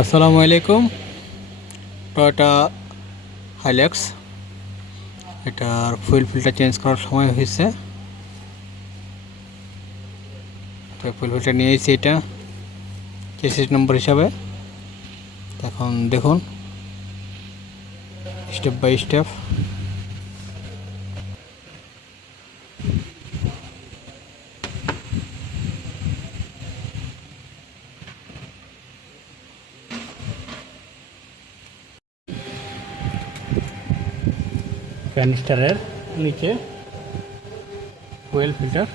আসসালামু আলাইকুম। Toyota Hilux এটার ফুয়েল ফিল্টার চেঞ্জ করার সময় হয়েছে। তো ফুয়েল ফিল্টার নিয়েছি এটা চেসিস নম্বর হিসাবে। এখন দেখুন স্টেপ বাই স্টেপ। ক্যানিস্টারের নিচে ফুয়েল ফিল্টার,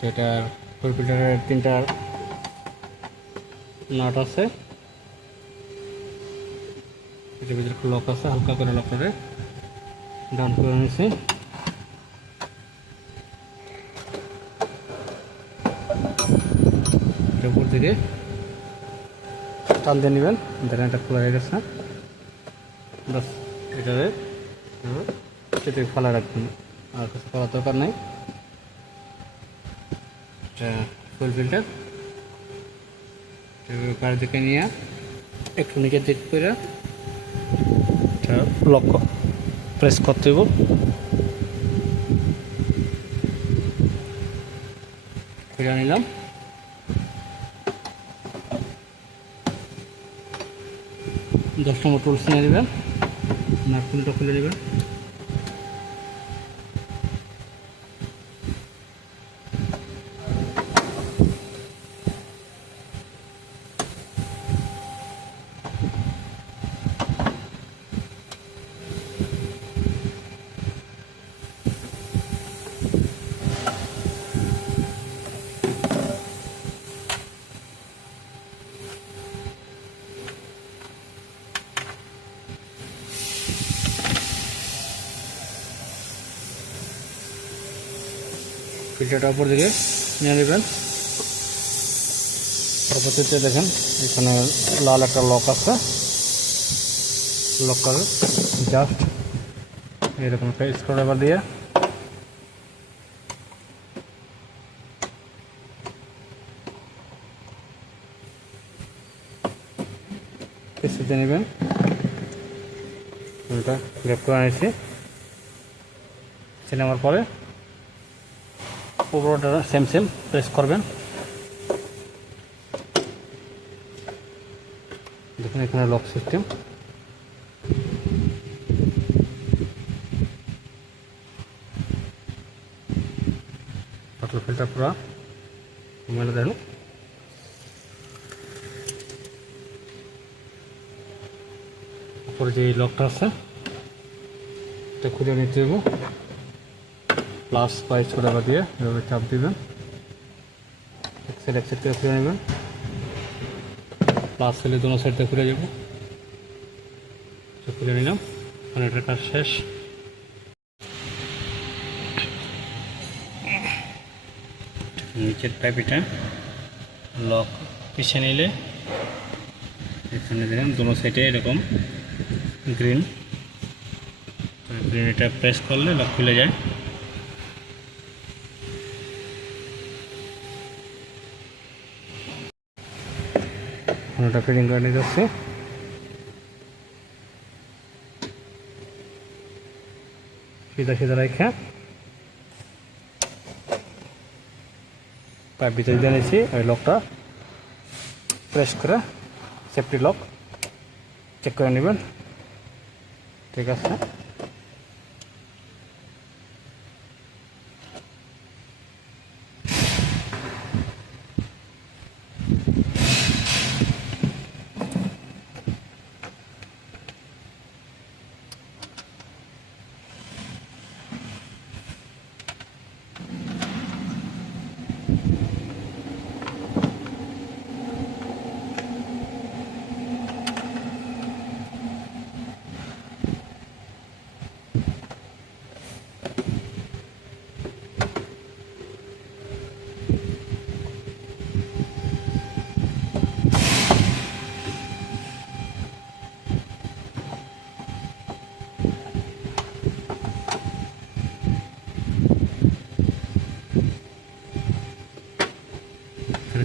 যেটার ফুয়েল ফিল্টারের 3টা নাট আছে, এটার ভিতরে লক আছে, হালকা করে লক করে ডাউন করে নিয়েছি। এটা উপর থেকে টান দিয়ে নেবেন, দেখেন এটা খোলা হয়ে গেছে। বাস এটারে সেটা ফেলা রাখবেন, আর কিছু করার দরকার নেই। এটা ফুয়েল ফিল্টার গাড়ি থেকে নিয়ে একটু নিচে দিক করে এটা লক প্রেস করতে হবে। খুলে নিলাম। দশ নম্বর টুলস নিয়ে নেবেন, নাটকুলটা খুলে নেবেন। ফিল্টারটা উপর দিকে নিয়ে নেবেন। পরবর্তীতে দেখেন এখানে লাল একটা লক আছে, লকটা জাস্ট এরকম একটা স্ক্রুড্রাইভার দিয়ে পেঁচিয়ে নেবেন। এটা গ্রেপ করে নিয়েছি। নেওয়ার পরে পুরোটা সেম প্রেস করবেন। দেখুন এখানে লক সিস্টেম। ওয়াটার ফিল্টার পুরো মেলে দেন। উপরে যে লকটা আছে এটা খুলে নিতে হবে। প্লাস বাইশ করে দিয়ে এভাবে চাপ দিবেন, এক সাইড থেকে খুলে নেবেন। প্লাস হলে দোনো সাইড থেকে খুলে যাবো। খুলে নিলাম, মানে এটার কাজ শেষ। নিচের পাইপটা লক পিছিয়ে নিলে এখানে দেখেন দোনো সাইডে এরকম গ্রিন, এটা প্রেস করলে লক খুলে যায়। ওটা ফিটিং করে নিয়ে যাচ্ছে। সিধা সিধা রেখে পাইপ ভিতরে দিয়ে নিয়েছি। ওই লকটা প্রেস করে সেফটি লক চেক করে নেবেন। ঠিক আছে,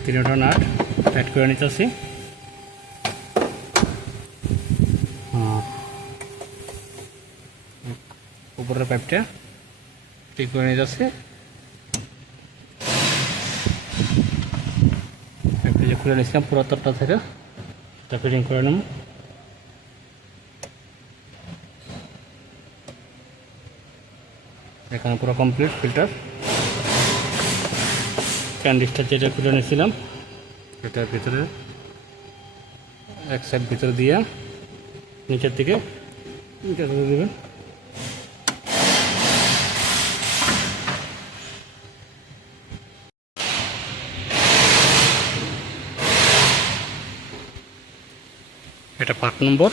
তিনটা নাট টাইট করে নিতেছি। উপরের পাইপটা ঠিক করে নিয়ে যাচ্ছে। পাইপটা খুলে নিয়েছিলাম পুরো তারটা থেকে, এটা ফিটিং করে নেব। এখানে পুরো কমপ্লিট ফিল্টার। ক্যান্ডিসটা যেটা খুলে নিয়েছিলাম এটার ভিতরে এক সাইড ভিতরে দিয়ে নিচের দিকে এটা দিয়ে দেবেন। এটা পার্ট নম্বর।